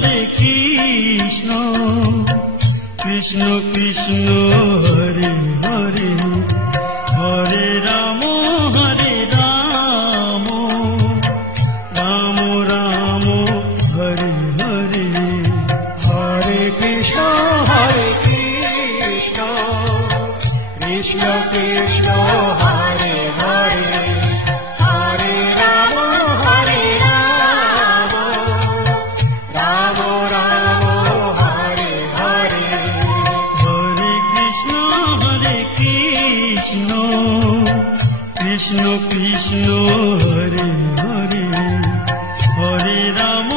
Hare Krishna Krishna Krishna Hare Hare Hare Ram Ram Ram Hare Hare Hare Krishna Krishna Krishna Hare Hare Hare Ram Ram Ram Hare Hare Hare Krishna Krishna Krishna Hare Hare Hare Ram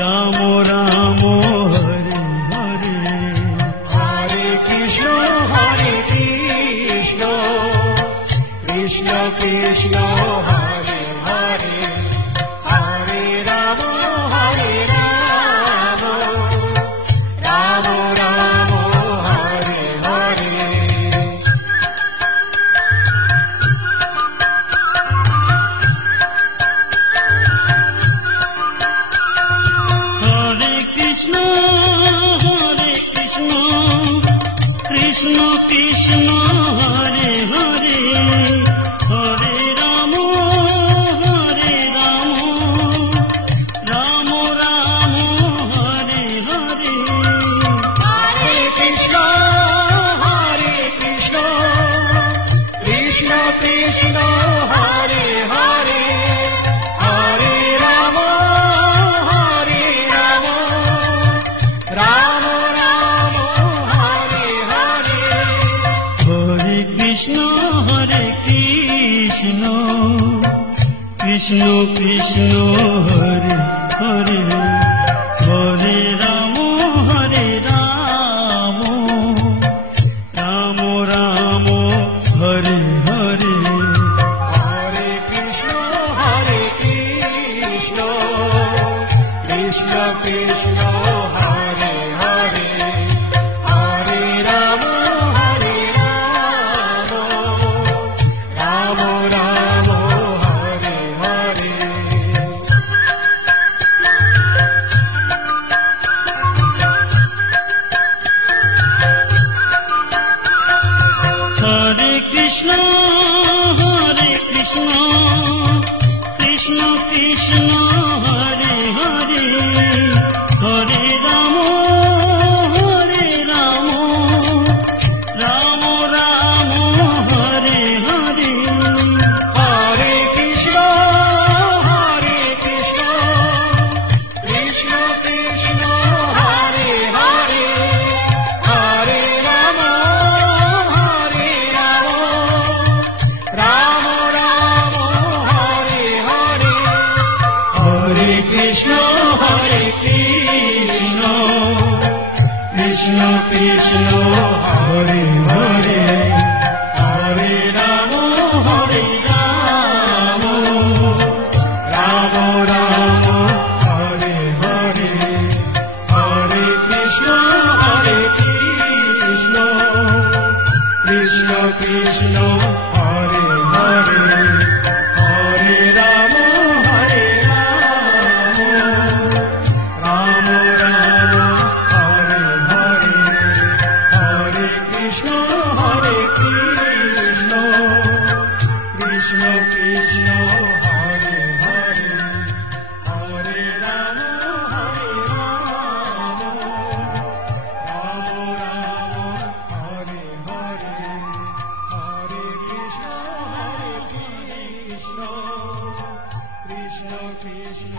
Ram Ram Hare Hare Hare Krishna Krishna Krishna Hare Hare Hare Ram Ram Ram Hare Hare Hare Krishna Krishna Krishna Hare Hare Hare Ram Ram Ram Hare Hare Hare Krishna Krishna Krishna Hare Hare Hare Ram Ram Ram Hare Hare Hare Krishna Krishna Krishna Hare Hare Hare Ram Ram Ram Hare Hare Hare Krishna Krishna Krishna Hare Hare Hare Ram Ram Ram Hare Hare Hare Krishna Krishna Krishna Hare Hare Hare Ram Ram Ram Hare Hare Hare Krishna Krishna Krishna Hare Hare Hare Ram Ram Ram Hare Hare Hare Krishna Krishna Krishna Hare Hare Hare Ram Ram Ram Hare Hare Hare Krishna Krishna Krishna Hare Hare Hare Ram Ram Ram Hare Hare Hare Krishna Krishna Krishna Hare Hare Hare Ram Ram Ram Hare Hare Hare Krishna Krishna Krishna